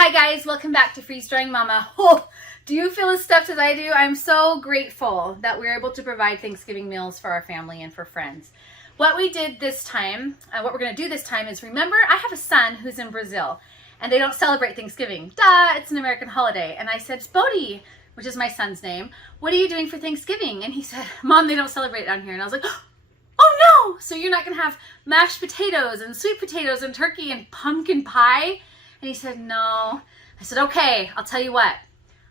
Hi guys, welcome back to Freeze Drying Mama. Oh, do you feel as stuffed as I do? I'm so grateful that we're able to provide Thanksgiving meals for our family and for friends. What we did this time, what we're going to do this time is, remember, I have a son who's in Brazil and they don't celebrate Thanksgiving. Duh, it's an American holiday. And I said, Bodhi, which is my son's name, what are you doing for Thanksgiving? And he said, Mom, they don't celebrate down here. And I was like, oh no, so you're not going to have mashed potatoes and sweet potatoes and turkey and pumpkin pie? And he said, no. I said, okay, I'll tell you what.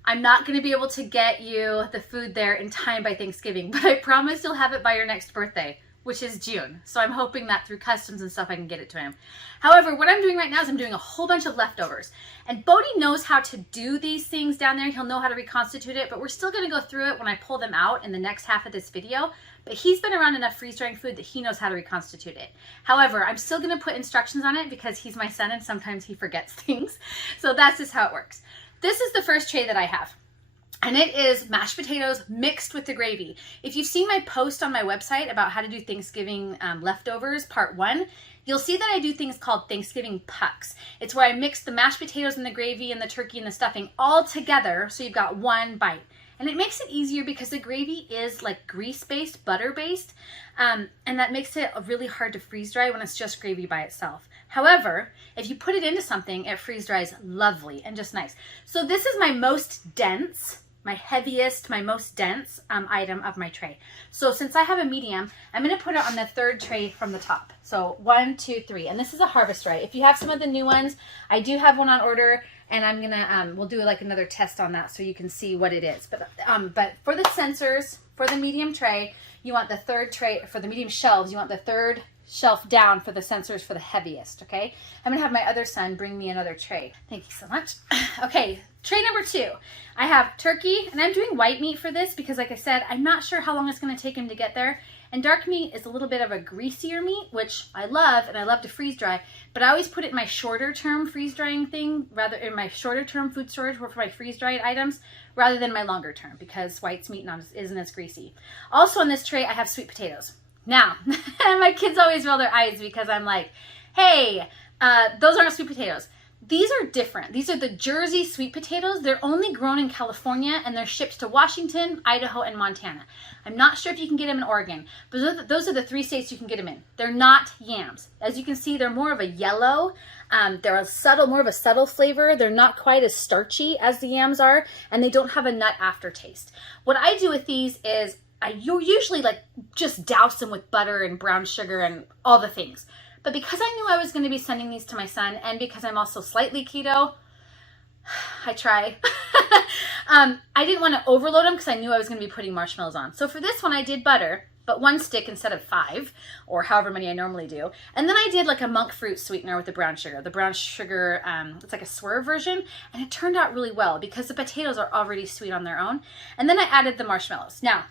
I'm not going to be able to get you the food there in time by Thanksgiving, but I promise you'll have it by your next birthday, which is June. So I'm hoping that through customs and stuff, I can get it to him. However, what I'm doing right now is I'm doing a whole bunch of leftovers. And Bodhi knows how to do these things down there. He'll know how to reconstitute it, but we're still going to go through it when I pull them out in the next half of this video. But he's been around enough freeze-drying food that he knows how to reconstitute it. However, I'm still going to put instructions on it because he's my son and sometimes he forgets things. So that's just how it works. This is the first tray that I have. And it is mashed potatoes mixed with the gravy. If you've seen my post on my website about how to do Thanksgiving leftovers, part 1, you'll see that I do things called Thanksgiving pucks. It's where I mix the mashed potatoes and the gravy and the turkey and the stuffing all together so you've got one bite. And it makes it easier because the gravy is like grease-based, butter-based, and that makes it really hard to freeze dry when it's just gravy by itself. However, if you put it into something, it freeze dries lovely and just nice. So this is my most dense, my heaviest, my most dense item of my tray. So since I have a medium, I'm going to put it on the third tray from the top. So 1, 2, 3, and this is a harvest rye. If you have some of the new ones, I do have one on order. And I'm gonna, we'll do like another test on that so you can see what it is. But for the sensors, for the medium tray, you want the third tray, for the medium shelves, you want the third shelf down for the sensors for the heaviest, okay? I'm gonna have my other son bring me another tray. Thank you so much. Okay, tray number 2. I have turkey, and I'm doing white meat for this because like I said, I'm not sure how long it's gonna take him to get there. And dark meat is a little bit of a greasier meat, which I love, and I love to freeze dry, but I always put it in my shorter term freeze drying thing, rather in my shorter term food storage for my freeze dried items, rather than my longer term, because white's meat isn't as greasy. Also on this tray, I have sweet potatoes. Now, my kids always roll their eyes because I'm like, hey, those aren't sweet potatoes. These are different. These are the Jersey sweet potatoes. They're only grown in California and they're shipped to Washington, Idaho, and Montana. I'm not sure if you can get them in Oregon, but those are the 3 states you can get them in. They're not yams. As you can see, they're more of a yellow. They're more of a subtle flavor. They're not quite as starchy as the yams are, and they don't have a nut aftertaste. What I do with these is I usually like just douse them with butter and brown sugar and all the things. But because I knew I was going to be sending these to my son, and because I'm also slightly keto, I try. I didn't want to overload them because I knew I was going to be putting marshmallows on. So for this one, I did butter, but 1 stick instead of 5, or however many I normally do. And then I did like a monk fruit sweetener with the brown sugar. The brown sugar, it's like a swerve version, and it turned out really well because the potatoes are already sweet on their own. And then I added the marshmallows. Now,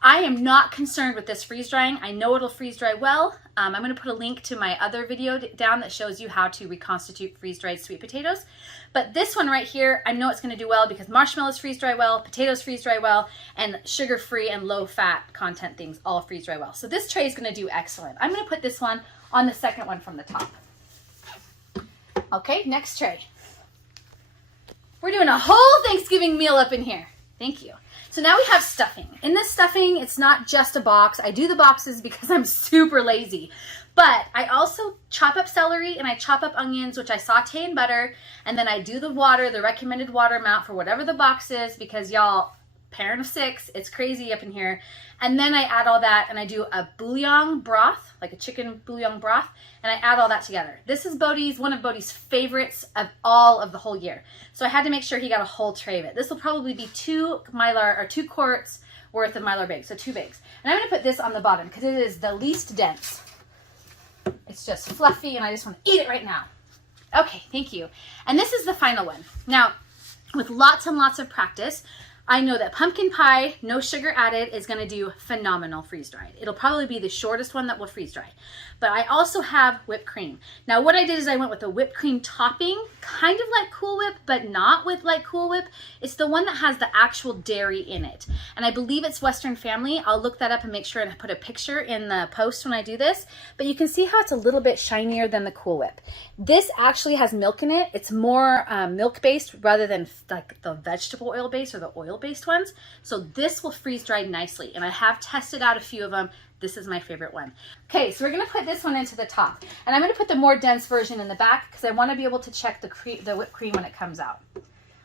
I am not concerned with this freeze drying. I know it'll freeze dry well. I'm going to put a link to my other video down that shows you how to reconstitute freeze dried sweet potatoes. But this one right here, I know it's going to do well because marshmallows freeze dry well, potatoes freeze dry well, and sugar-free and low-fat content things all freeze dry well. So this tray is going to do excellent. I'm going to put this one on the second one from the top. Okay, next tray. We're doing a whole Thanksgiving meal up in here. Thank you. So now we have stuffing. In this stuffing, it's not just a box. I do the boxes because I'm super lazy. But I also chop up celery and I chop up onions, which I saute in butter. And then I do the water, the recommended water amount for whatever the box is because y'all, parent of 6, it's crazy up in here. And then I add all that and I do a bouillon broth, like a chicken bouillon broth, and I add all that together. This is one of Bodhi's favorites of all of the whole year. So I had to make sure he got a whole tray of it. This will probably be 2 quarts worth of Mylar bags, so 2 bags. And I'm gonna put this on the bottom because it is the least dense. It's just fluffy and I just wanna eat it right now. Okay, thank you. And this is the final one. Now, with lots and lots of practice, I know that pumpkin pie, no sugar added, is going to do phenomenal freeze-dried. It'll probably be the shortest one that will freeze-dry. But I also have whipped cream. Now what I did is I went with a whipped cream topping, kind of like Cool Whip, but not with like Cool Whip. It's the one that has the actual dairy in it. And I believe it's Western Family. I'll look that up and make sure and put a picture in the post when I do this. But you can see how it's a little bit shinier than the Cool Whip. This actually has milk in it. It's more milk-based rather than like the vegetable oil-based or the oil-based ones. So this will freeze-dry nicely. And I have tested out a few of them. This is my favorite one. Okay, so we're gonna put this one into the top. And I'm gonna put the more dense version in the back because I wanna be able to check the whipped cream when it comes out.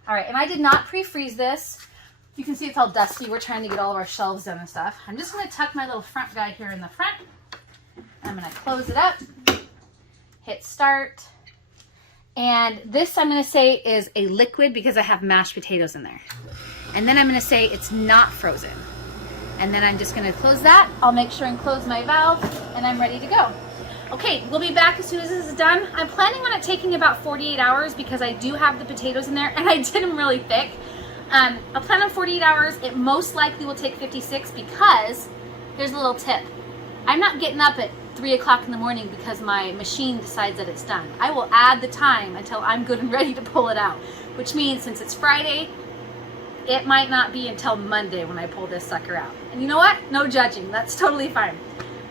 All right, and I did not pre-freeze this. You can see it's all dusty. We're trying to get all of our shelves done and stuff. I'm just gonna tuck my little front guy here in the front. I'm gonna close it up, hit start. And this I'm gonna say is a liquid because I have mashed potatoes in there. And then I'm gonna say it's not frozen. And then I'm just gonna close that. I'll make sure and close my valve and I'm ready to go. Okay, we'll be back as soon as this is done. I'm planning on it taking about 48 hours because I do have the potatoes in there and I did them really thick. I'll plan on 48 hours. It most likely will take 56 because here's a little tip. I'm not getting up at 3 o'clock in the morning because my machine decides that it's done. I will add the time until I'm good and ready to pull it out, which means since it's Friday, it might not be until Monday when I pull this sucker out. And you know what? No judging. That's totally fine.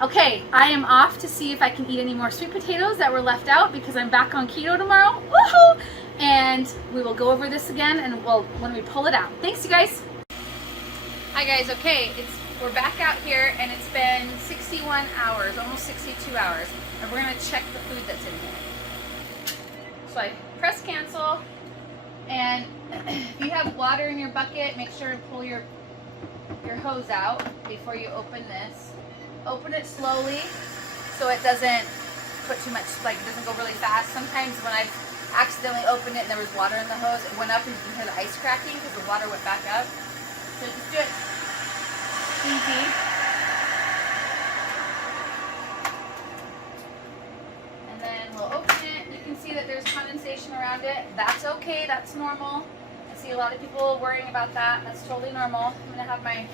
Okay, I am off to see if I can eat any more sweet potatoes that were left out because I'm back on keto tomorrow. Woohoo! And we will go over this again and when we pull it out. Thanks, you guys. Hi guys. Okay, we're back out here and it's been 61 hours, almost 62 hours. And we're gonna check the food that's in here. So I press cancel. And if you have water in your bucket, make sure to pull your hose out before you open this. Open it slowly so it doesn't put too much, like it doesn't go really fast. Sometimes when I accidentally opened it and there was water in the hose, it went up and you can hear the ice cracking because the water went back up. So just do it easy. And then we'll open it. You can see that there's condensation around it. That's okay, that's normal. I see a lot of people worrying about that. That's totally normal. I'm gonna have my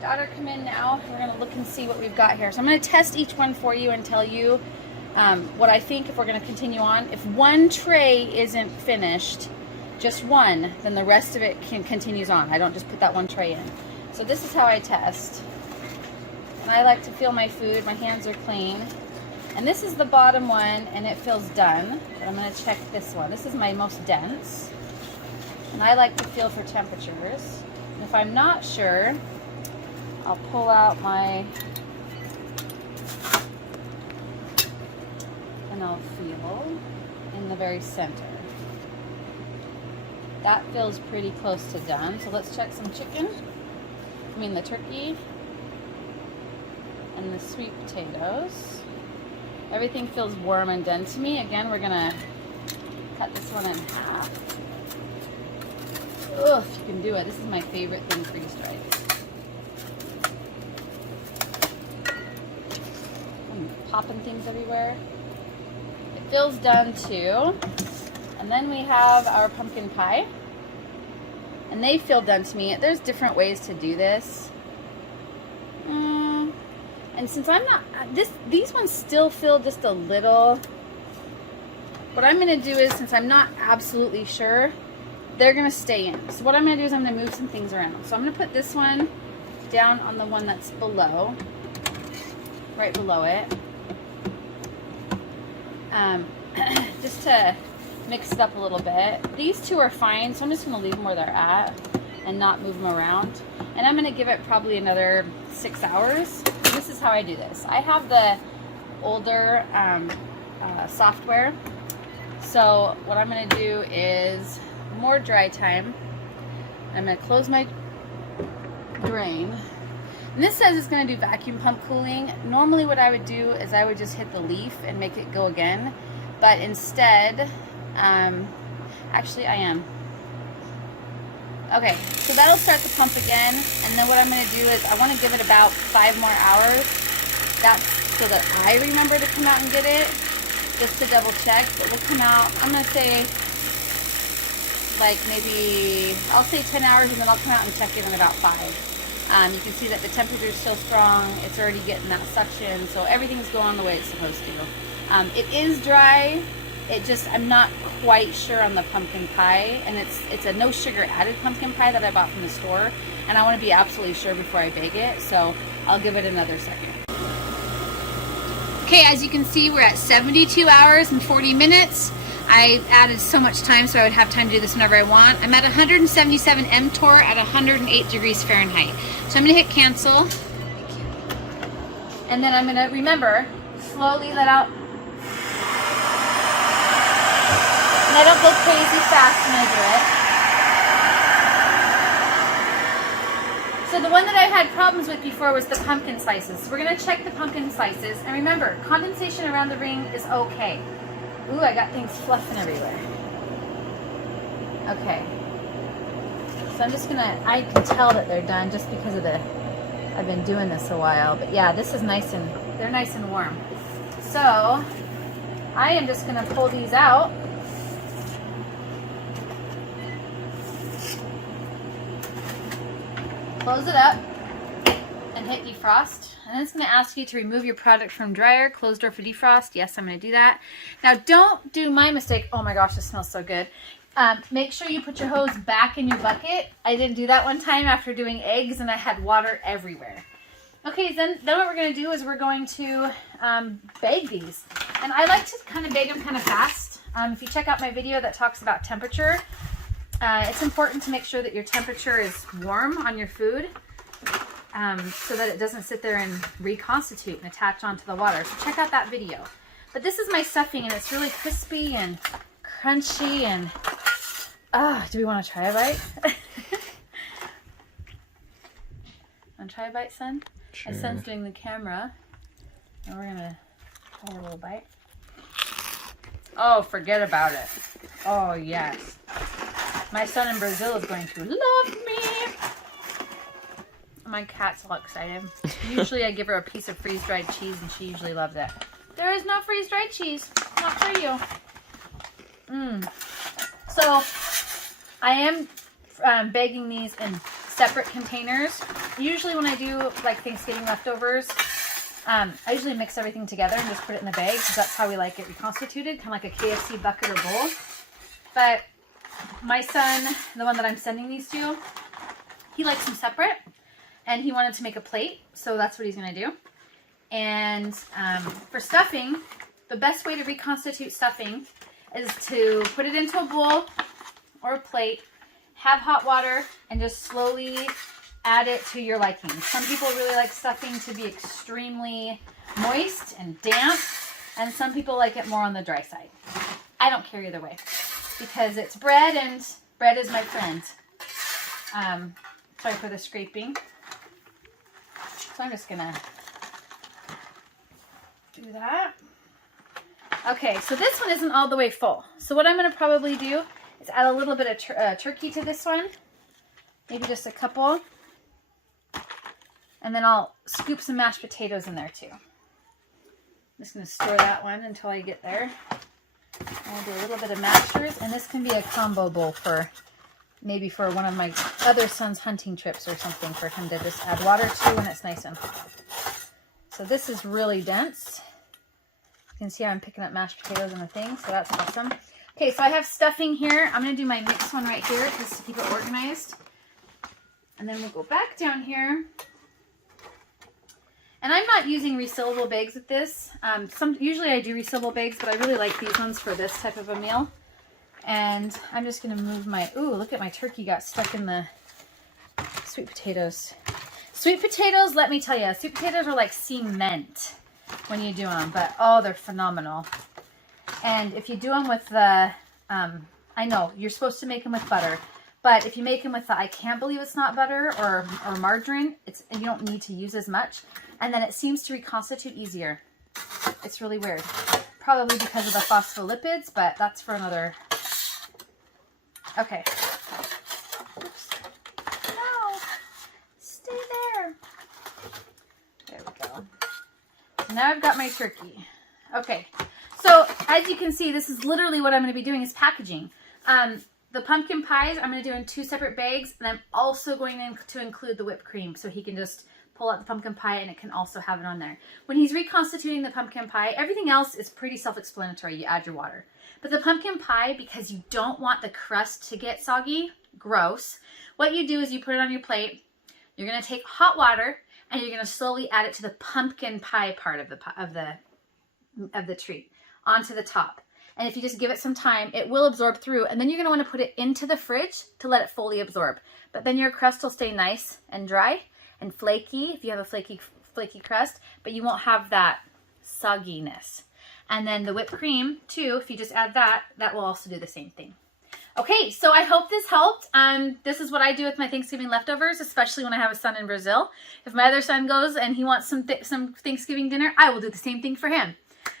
daughter come in now. We're gonna look and see what we've got here. So I'm gonna test each one for you and tell you what I think if we're gonna continue on. If one tray isn't finished, just one, then the rest of it continues on. I don't just put that one tray in. So this is how I test. And I like to feel my food. My hands are clean. And this is the bottom one and it feels done. But I'm gonna check this one. This is my most dense. And I like to feel for temperatures. And if I'm not sure, I'll pull out my, and I'll feel in the very center. That feels pretty close to done. So let's check some chicken. I mean the turkey and the sweet potatoes. Everything feels warm and done to me. Again, we're gonna cut this one in half. Ugh, if you can do it. This is my favorite thing freeze-dried. I'm popping things everywhere. It feels done too. And then we have our pumpkin pie. And they feel done to me. There's different ways to do this. And since I'm not, these ones still feel just a little. What I'm gonna do is, since I'm not absolutely sure, they're gonna stay in. So what I'm gonna do is I'm gonna move some things around. So I'm gonna put this one down on the one that's below, right below it. Just to mix it up a little bit. These two are fine, so I'm just gonna leave them where they're at and not move them around. And I'm gonna give it probably another 6 hours. This is how I do this. I have the older software. So what I'm gonna do is more dry time. I'm gonna close my drain. And this says it's gonna do vacuum pump cooling. Normally what I would do is I would just hit the leaf and make it go again. But instead, actually I am. Okay, so that'll start the pump again. And then what I'm gonna do is I wanna give it about 5 more hours. That's so that I remember to come out and get it, just to double check. But we'll come out, I'm gonna say like maybe, I'll say 10 hours, and then I'll come out and check it in about 5. You can see that the temperature is still strong. It's already getting that suction, so everything's going the way it's supposed to. It is dry. I'm not quite sure on the pumpkin pie, and it's a no sugar added pumpkin pie that I bought from the store, and I want to be absolutely sure before I bake it, so I'll give it another second. Okay, as you can see, we're at 72 hours and 40 minutes. I added so much time so I would have time to do this whenever I want. I'm at 177 mTOR at 108 degrees Fahrenheit. So I'm going to hit cancel. And then I'm going to, remember, slowly let out. And I don't go crazy fast when I do it. So the one that I had problems with before was the pumpkin slices. We're going to check the pumpkin slices. And remember, condensation around the ring is okay. Ooh, I got things fluffing everywhere. Okay. So I'm just going to, I can tell that they're done just because of I've been doing this a while. But yeah, this is they're nice and warm. So I am just going to pull these out. Close it up and hit defrost. And then it's going to ask you to remove your product from dryer, close door for defrost. Yes, I'm going to do that. Now don't do my mistake. Oh my gosh, this smells so good. Make sure you put your hose back in your bucket. I didn't do that one time after doing eggs and I had water everywhere. Okay, then what we're going to do is we're going to bake these. And I like to kind of bake them kind of fast. If you check out my video that talks about temperature, it's important to make sure that your temperature is warm on your food so that it doesn't sit there and reconstitute and attach onto the water. So check out that video. But this is my stuffing and it's really crispy and crunchy and do we want to try a bite? Want to try a bite, son? Sure. My son's doing the camera and we're going to have a little bite. Oh, forget about it. Oh, yes. My son in Brazil is going to love me. My cat's all excited. Usually I give her a piece of freeze-dried cheese and she usually loves it. There is no freeze-dried cheese. Not for you. So I am bagging these in separate containers. Usually when I do like Thanksgiving leftovers, I usually mix everything together and just put it in the bag because that's how we like it reconstituted, kind of like a KFC bucket or bowl. But my son, the one that I'm sending these to, he likes them separate and he wanted to make a plate, so that's what he's going to do. And for stuffing, the best way to reconstitute stuffing is to put it into a bowl or a plate, have hot water, and just slowly add it to your liking. Some people really like stuffing to be extremely moist and damp, and some people like it more on the dry side. I don't care either way because it's bread and bread is my friend. Sorry for the scraping. So I'm just gonna do that. Okay, so this one isn't all the way full. So what I'm gonna probably do is add a little bit of turkey to this one. Maybe just a couple. And then I'll scoop some mashed potatoes in there too. I'm just going to store that one until I get there. I'll do a little bit of mashers, and this can be a combo bowl for maybe for one of my other son's hunting trips or something for him to just add water to when it's nice and hot. So this is really dense. You can see how I'm picking up mashed potatoes in the thing, so that's awesome. Okay, so I have stuffing here. I'm going to do my mixed one right here just to keep it organized. And then we'll go back down here. And I'm not using resealable bags with this. Usually I do resealable bags, but I really like these ones for this type of a meal. And I'm just going to move my... Ooh, look at my turkey got stuck in the sweet potatoes. Sweet potatoes, let me tell you, sweet potatoes are like cement when you do them. But, oh, they're phenomenal. And if you do them with the... I know, you're supposed to make them with butter. But if you make them with the I can't believe it's not butter or margarine, you don't need to use as much. And then it seems to reconstitute easier. It's really weird. Probably because of the phospholipids, but that's for another... Okay. Oops. No. Stay there. There we go. So now I've got my turkey. Okay. So as you can see, this is literally what I'm going to be doing is packaging. the pumpkin pies I'm going to do in 2 separate bags, and I'm also going to include the whipped cream so he can just pull out the pumpkin pie and it can also have it on there. When he's reconstituting the pumpkin pie, everything else is pretty self-explanatory. You add your water. But the pumpkin pie, because you don't want the crust to get soggy, gross, what you do is you put it on your plate. You're going to take hot water and you're going to slowly add it to the pumpkin pie part of the treat onto the top. And if you just give it some time, it will absorb through, and then you're going to want to put it into the fridge to let it fully absorb. But then your crust will stay nice and dry and flaky if you have a flaky crust, but you won't have that sogginess. And then the whipped cream too, if you just add that, that will also do the same thing. Okay, so I hope this helped. This is what I do with my Thanksgiving leftovers, especially when I have a son in Brazil. If my other son goes and he wants some Thanksgiving dinner, I will do the same thing for him.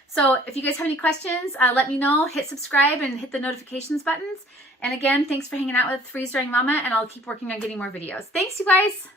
So if you guys have any questions, let me know. Hit subscribe and hit the notifications buttons. And again, thanks for hanging out with Freeze Drying Mama, and I'll keep working on getting more videos. Thanks, you guys.